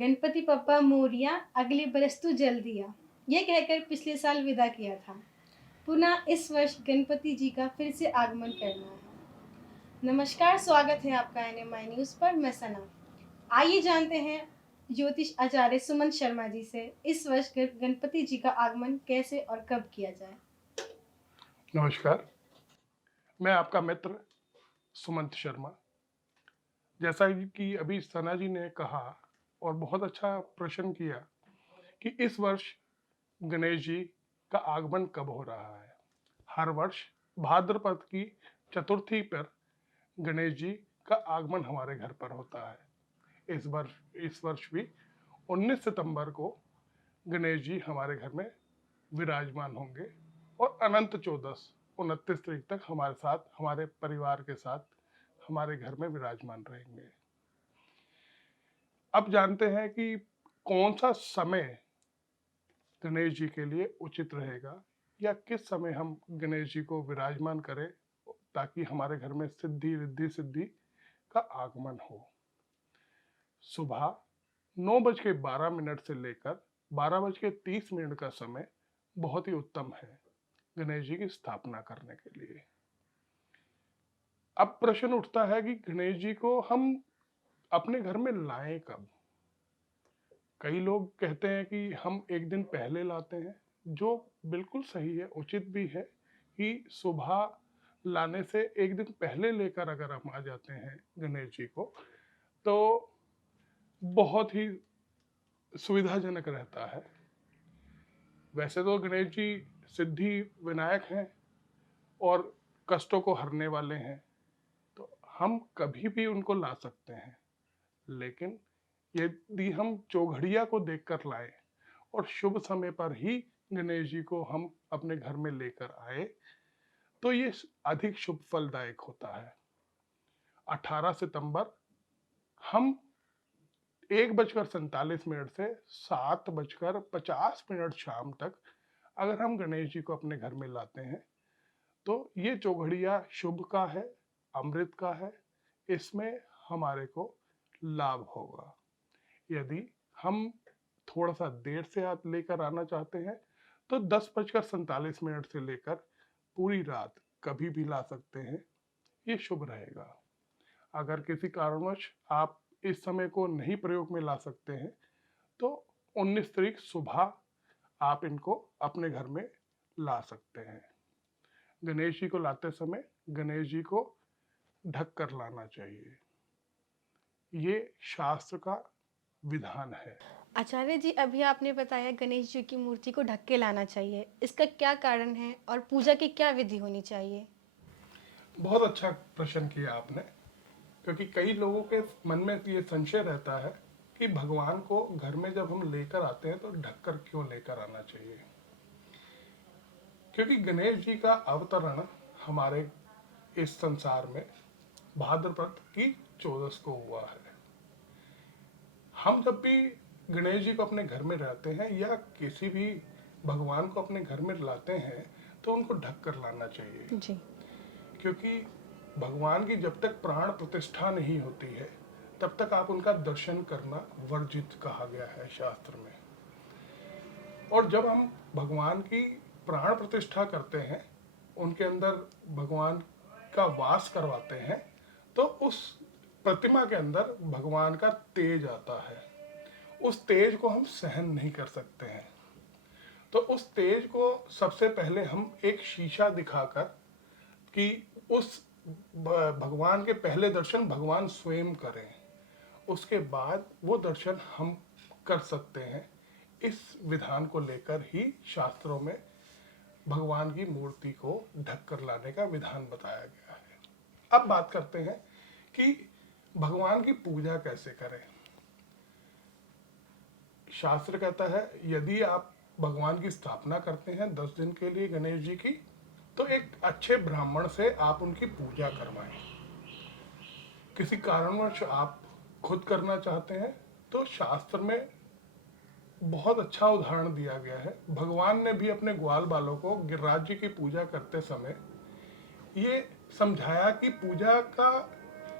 गणपति पप्पा मोरिया अगले बरस तू जल्दी आ, ये कहकर पिछले साल विदा किया था। पुनः इस वर्ष गणपति जी का फिर से आगमन करना है। नमस्कार, स्वागत है आपका एनएमआई न्यूज़ पर। मैं सना। आइए जानते हैं ज्योतिष आचार्य सुमन शर्मा जी से इस वर्ष गणपति जी का आगमन कैसे और कब किया जाए। नमस्कार, मैं आपका मित्र सुमंत शर्मा। जैसा कि अभी सना जी ने कहा और बहुत अच्छा प्रश्न किया कि इस वर्ष गणेश जी का आगमन कब हो रहा है। हर वर्ष भाद्रपद की चतुर्थी पर गणेश जी का आगमन हमारे घर पर होता है। इस वर्ष भी 19 सितंबर को गणेश जी हमारे घर में विराजमान होंगे और अनंत चौदस 29 तारीख तक हमारे साथ, हमारे परिवार के साथ हमारे घर में विराजमान रहेंगे। अब जानते हैं कि कौन सा समय गणेश जी के लिए उचित रहेगा या किस समय हम गणेश जी को विराजमान करें ताकि हमारे घर में सिद्धि रिद्धि सिद्धि का आगमन हो। सुबह 9:12 से लेकर 12:30 का समय बहुत ही उत्तम है गणेश जी की स्थापना करने के लिए। अब प्रश्न उठता है कि गणेश जी को हम अपने घर में लाएं कब। कई लोग कहते हैं कि हम एक दिन पहले लाते हैं, जो बिल्कुल सही है, उचित भी है कि सुबह लाने से एक दिन पहले लेकर अगर हम आ जाते हैं गणेश जी को तो बहुत ही सुविधाजनक रहता है। वैसे तो गणेश जी सिद्धि विनायक हैं और कष्टों को हरने वाले हैं, तो हम कभी भी उनको ला सकते हैं। लेकिन यदि हम चौघड़िया को देखकर लाएं और शुभ समय पर ही गणेश जी को हम अपने घर में लेकर आए तो ये अधिक शुभ फलदायक होता है। 18 सितंबर हम 1:47 से 7:50 शाम तक अगर हम गणेश जी को अपने घर में लाते हैं तो ये चौघड़िया शुभ का है, अमृत का है, इसमें हमारे को लाभ होगा। यदि हम थोड़ा सा देर से लेकर आना चाहते हैं तो 10:47 से लेकर पूरी रात कभी भी ला सकते हैं, ये शुभ रहेगा। अगर किसी कारणवश आप इस समय को नहीं प्रयोग में ला सकते हैं तो 19 तारीख सुबह आप इनको अपने घर में ला सकते हैं। गणेश जी को लाते समय गणेश जी को ढक कर लाना चाहिए, ये शास्त्र का विधान है। आचार्य जी, अभी आपने बताया गणेश जी की मूर्ति को ढक के लाना चाहिए, इसका क्या कारण है और पूजा की क्या विधि होनी चाहिए। बहुत अच्छा प्रश्न किया आपने, क्योंकि कई लोगों के मन में ये संशय रहता है कि भगवान को घर में जब हम लेकर आते हैं तो ढककर क्यों लेकर आना चाहिए। क्योंकि गणेश जी का अवतरण हमारे इस संसार में भाद्रपद की 14 को हुआ है। हम जब भी गणेश जी को अपने घर में रहते हैं या किसी भी भगवान को अपने घर में लाते हैं तो उनको ढक कर लाना चाहिए जी। क्योंकि भगवान की जब तक प्राण प्रतिष्ठा नहीं होती है तब तक आप उनका दर्शन करना वर्जित कहा गया है शास्त्र में। और जब हम भगवान की प्राण प्रतिष्ठा करते हैं, उनके अंदर भगवान का वास करवाते हैं, तो उस प्रतिमा के अंदर भगवान का तेज आता है। उस तेज को हम सहन नहीं कर सकते हैं, तो उस तेज को सबसे पहले हम एक शीशा दिखाकर कि उस भगवान के पहले दर्शन भगवान स्वयं करें, उसके बाद वो दर्शन हम कर सकते हैं। इस विधान को लेकर ही शास्त्रों में भगवान की मूर्ति को ढक कर लाने का विधान बताया गया है। अब बात करते हैं कि भगवान की पूजा कैसे करें। शास्त्र कहता है यदि आप भगवान की स्थापना करते हैं 10 दिन के लिए गणेश जी की, तो एक अच्छे ब्राह्मण से आप उनकी पूजा करवाएं। किसी कारणवश आप खुद करना चाहते हैं तो शास्त्र में बहुत अच्छा उदाहरण दिया गया है। भगवान ने भी अपने ग्वाल बालों को गिरिराज जी की पूजा करते समय ये समझाया कि पूजा का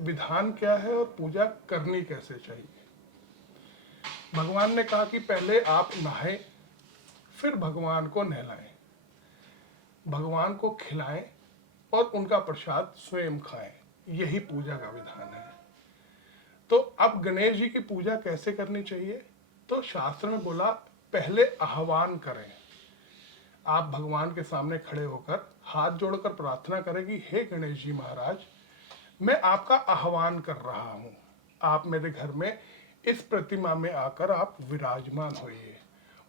विधान क्या है और पूजा करनी कैसे चाहिए। भगवान ने कहा कि पहले आप नहाएं, फिर भगवान को नहलाएं, भगवान को खिलाएं और उनका प्रसाद स्वयं खाएं। यही पूजा का विधान है। तो अब गणेश जी की पूजा कैसे करनी चाहिए? तो शास्त्र में बोला पहले आह्वान करें। आप भगवान के सामने खड़े होकर हाथ जोड़कर प्रार्थना करें कि हे गणेश जी महाराज, मैं आपका आह्वान कर रहा हूं, आप मेरे घर में इस प्रतिमा में आकर आप विराजमान होइए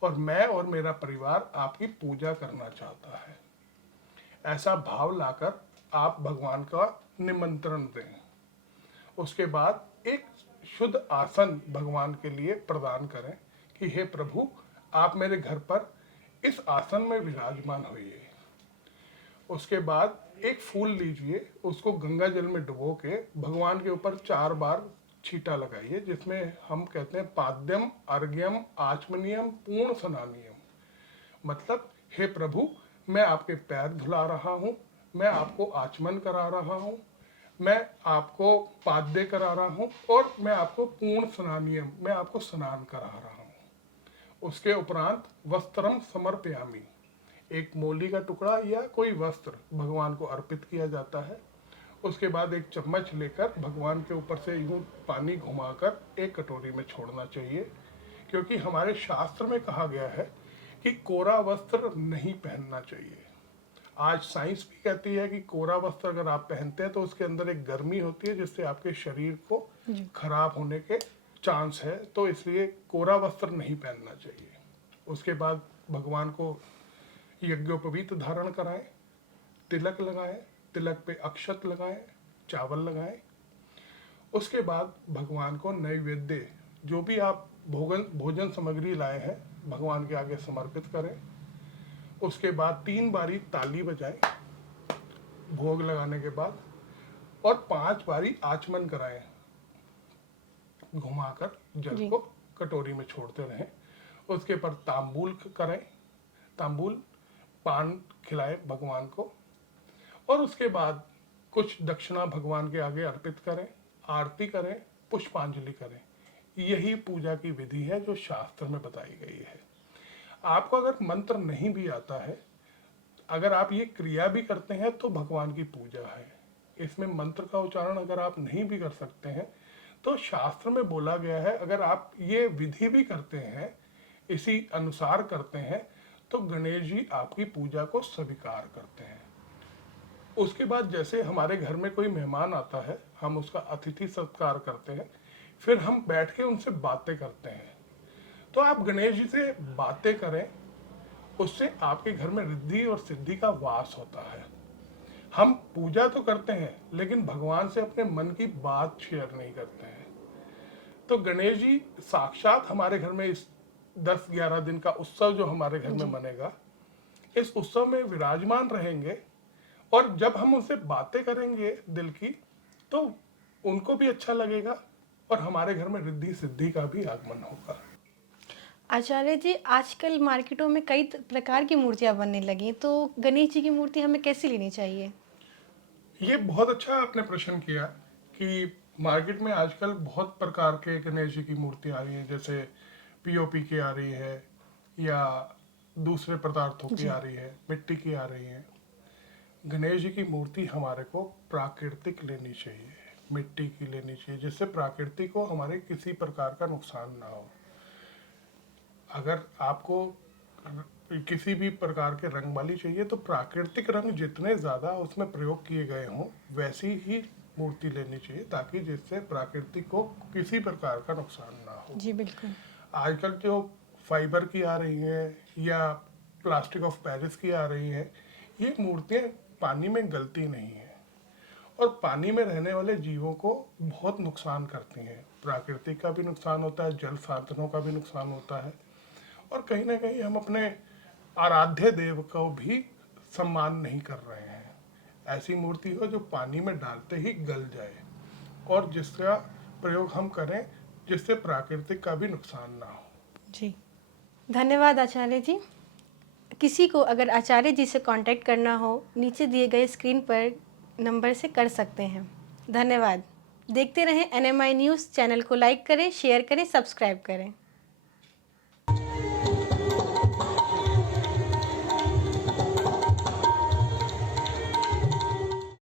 और मैं और मेरा परिवार आपकी पूजा करना चाहता है। ऐसा भाव लाकर आप भगवान का निमंत्रण दें। उसके बाद एक शुद्ध आसन भगवान के लिए प्रदान करें कि हे प्रभु, आप मेरे घर पर इस आसन में विराजमान होइए। उसके बाद एक फूल लीजिए, उसको गंगा जल में डुबो के भगवान के ऊपर 4 बार छींटा लगाइए, जिसमें हम कहते हैं पाद्यम, अर्घ्यम, आचमनियम, पूर्ण स्नानियम। मतलब हे प्रभु, मैं आपके पैर धुला रहा हूँ, मैं आपको आचमन करा रहा हूँ, मैं आपको पाद्य करा रहा हूँ और मैं आपको पूर्ण स्नानियम, मैं आपको स्नान करा रहा हूँ। उसके उपरांत वस्त्रम समर्पयामि, एक मोली का टुकड़ा या कोई वस्त्र भगवान को अर्पित किया जाता है। उसके बाद एक चम्मच लेकर भगवान के ऊपर से यूं पानी घुमाकर एक कटोरी में छोड़ना चाहिए, क्योंकि हमारे शास्त्र में कहा गया है कि कोरा वस्त्र नहीं पहनना चाहिए। आज साइंस भी कहती है कि कोरा वस्त्र अगर आप पहनते हैं तो उसके अंदर एक गर्मी होती है जिससे आपके शरीर को खराब होने के चांस है, तो इसलिए कोरा वस्त्र नहीं पहनना चाहिए। उसके बाद भगवान को यज्ञोपवीत धारण कराएं, तिलक लगाएं, तिलक पे अक्षत लगाएं, चावल लगाएं। उसके बाद भगवान को नैवेद्य, जो भी आप भोजन सामग्री लाए हैं, भगवान के आगे समर्पित करें। उसके बाद 3 बारी ताली बजाएं भोग लगाने के बाद और 5 बारी आचमन कराएं, घुमाकर जल को कटोरी में छोड़ते रहें। उसके पर तांबूल करें, तांबूल पान खिलाएं भगवान को और उसके बाद कुछ दक्षिणा भगवान के आगे अर्पित करें, आरती करें, पुष्पांजलि करें। यही पूजा की विधि है जो शास्त्र में बताई गई है। आपको अगर मंत्र नहीं भी आता है, अगर आप ये क्रिया भी करते हैं तो भगवान की पूजा है। इसमें मंत्र का उच्चारण अगर आप नहीं भी कर सकते हैं तो शास्त्र में बोला गया है, अगर आप ये विधि भी करते हैं, इसी अनुसार करते हैं, तो गणेश जी आपकी पूजा को स्वीकार करते हैं। उसके बाद जैसे हमारे घर में कोई मेहमान आता है, हम उसका अतिथि सत्कार करते हैं, फिर हम बैठ के उनसे बातें करते हैं। तो आप गणेश जी से बातें करें, उससे आपके घर में रिद्धि और सिद्धि का वास होता है। हम पूजा तो करते हैं लेकिन भगवान से अपने मन की बात शेयर नहीं करते हैं। तो गणेश जी साक्षात हमारे घर में इस 10-11 दिन का उत्सव जो हमारे घर में मनेगा, इस उत्सव में विराजमान रहेंगे और जब हम उनसे बातें करेंगे दिल की, तो उनको भी अच्छा लगेगा और हमारे घर में रिद्धि सिद्धि का भी आगमन होगा। आचार्य जी, आजकल मार्केटों में कई प्रकार की मूर्तियां बनने लगी, तो गणेश जी की मूर्ति हमें कैसे लेनी चाहिए? ये बहुत अच्छा आपने प्रश्न किया कि मार्केट में आजकल बहुत प्रकार के गणेश जी की मूर्ति आ रही है, जैसे पीओपी की आ रही है या दूसरे पदार्थों की आ रही है, मिट्टी की आ रही है। गणेश जी की मूर्ति हमारे को प्राकृतिक लेनी चाहिए, मिट्टी की लेनी चाहिए, जिससे प्रकृति को हमारे किसी प्रकार का नुकसान ना हो। अगर आपको किसी भी प्रकार के रंग वाली चाहिए तो प्राकृतिक रंग जितने ज़्यादा उसमें प्रयोग किए गए हों वैसी ही मूर्ति लेनी चाहिए, ताकि जिससे प्रकृति को किसी प्रकार का नुकसान ना हो। जी बिल्कुल। आजकल जो फाइबर की आ रही हैं या प्लास्टिक ऑफ पेरिस की आ रही हैं, ये मूर्तियाँ पानी में गलती नहीं है और पानी में रहने वाले जीवों को बहुत नुकसान करती हैं। प्राकृतिक का भी नुकसान होता है, जल साधनों का भी नुकसान होता है और कहीं ना कहीं हम अपने आराध्य देव को भी सम्मान नहीं कर रहे हैं। ऐसी मूर्ति हो जो पानी में डालते ही गल जाए और जिसका प्रयोग हम करें जिससे प्राकृतिक का भी नुकसान ना हो। जी धन्यवाद आचार्य जी। किसी को अगर आचार्य जी से कांटेक्ट करना हो, नीचे दिए गए स्क्रीन पर नंबर से कर सकते हैं। धन्यवाद। देखते रहें NMI न्यूज़। चैनल को लाइक करें, शेयर करें, सब्सक्राइब करें।